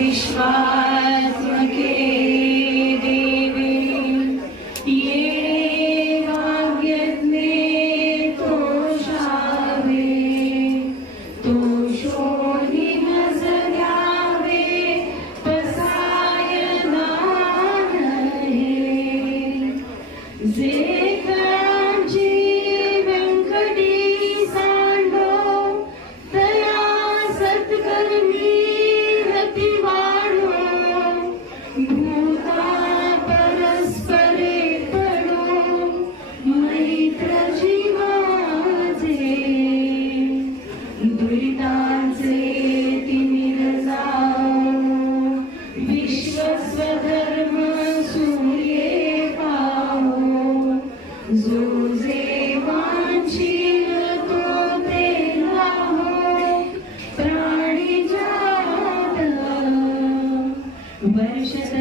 विश्वात्मके देवी ये वाग्यज्ञे तोषावे तोषोनि मज द्यावे पसायदान हे जे कांची व्यंकटी सांडो तया सत्कर्मी रति वाढो भूता परस्परे पडो मैत्र जीवाचे दुरितांचे तिमिर जाओ विश्वस्वधर्म सूर्ये पाहो जो जे वांछील तो ते लाहो प्राणी जात वर्षत